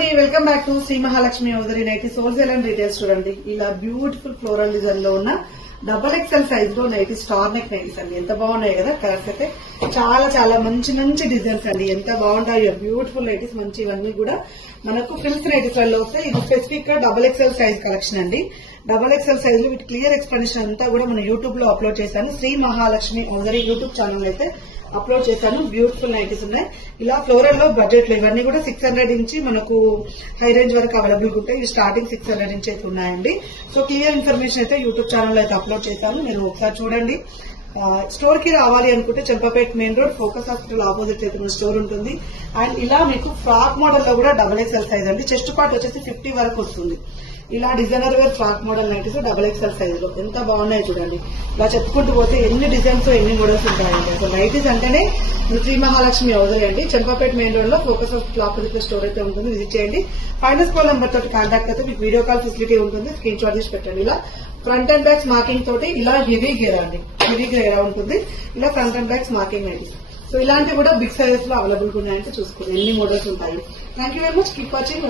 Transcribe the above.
అండి, welcome back to Shri Mahalakshmi hosiery nighties wholesale and retail store అండి. ఇలా బ్యూటిఫుల్ ఫ్లోరల్ డిజైన్ లో ఉన్న XXL సైజ్ లో నైటీస్, స్టార్ నెక్ నైటీస్ అండి. ఎంత బాగున్నాయి కదా కలర్స్ అయితే, చాలా చాలా మంచి మంచి డిజైన్స్ అండి. ఎంత బాగుంటాయో బ్యూటిఫుల్ నైటీస్, మంచి ఇవన్నీ కూడా మనకు ఫిల్స్ నైటీస్ వల్ల వస్తాయి. ఇది స్పెసిఫిక్ గా XXL సైజ్ కలెక్షన్ అండి. XXL సైజ్ లో వీటి క్లియర్ ఎక్స్ప్లెనేషన్ అంతా కూడా మన యూట్యూబ్ లో అప్లోడ్ చేశాను. Shri Mahalakshmi hosiery YouTube channel అయితే అప్లోడ్ చేశాను. బ్యూటిఫుల్ నైటీస్ ఉన్నాయి. ఇలా ఫ్లోరల్ లో బడ్జెట్ లో ఇవన్నీ కూడా 600 నుంచి మనకు హై రేంజ్ వరకు అవైలబుల్ ఉంటాయి. ఇవి స్టార్టింగ్ 600 నుంచి అయితే ఉన్నాయండి. సో క్లియర్ ఇన్ఫర్మేషన్ అయితే యూట్యూబ్ ఛానల్ అయితే అప్లోడ్ చేశాను, మీరు ఒకసారి చూడండి. స్టోర్ కి రావాలి అనుకుంటే Champapet main road focus hospital opposite అయితే మన స్టోర్ ఉంటుంది. అండ్ ఇలా మీకు ఫ్రాక్ మోడల్ లో కూడా XXL సైజ్ అండి. చెస్ట్ పార్ట్ వచ్చేసి 50 వరకు వస్తుంది. ఇలా designer wear frock model nighties XXL size లో ఎంత బాగున్నాయి చూడండి. ఇలా చెప్పుకుంటూ పోతే ఎన్ని డిజైన్స్ ఎన్ని మోడల్స్ ఉంటాయండి. అసలు నైటీస్ అంటేనే శ్రీ మహాలక్ష్మి హౌజరీ అండి. చెంపపేట్ మెయిన్ రోడ్ లో ఫోకస్ హాస్పిటల్ ఆపోజిట్ స్టోర్ అయితే ఉంటుంది, విజిట్ చేయండి. ఫైనాన్స్ కాల్ నెంబర్ తోటి కాంటాక్ట్ అయితే మీకు వీడియో కాల్ ఫెసిలిటీ ఉంటుంది, స్క్రీన్ షాట్ తీసి పెట్టండి. ఇలా ఫ్రంట్ అండ్ బ్యాక్స్ మార్కింగ్ తోటి ఇలా హెవీ గేరా అండి, హెవీ గేరా ఉంటుంది. ఇలా front and backs marking nighties. So ఇలాంటివి కూడా బిగ్ సైజెస్ లో అవైలబుల్ ఉన్నాయంటే చూసుకోండి, ఎన్ని మోడల్స్ ఉంటాయి. Thank you very much, keep watching.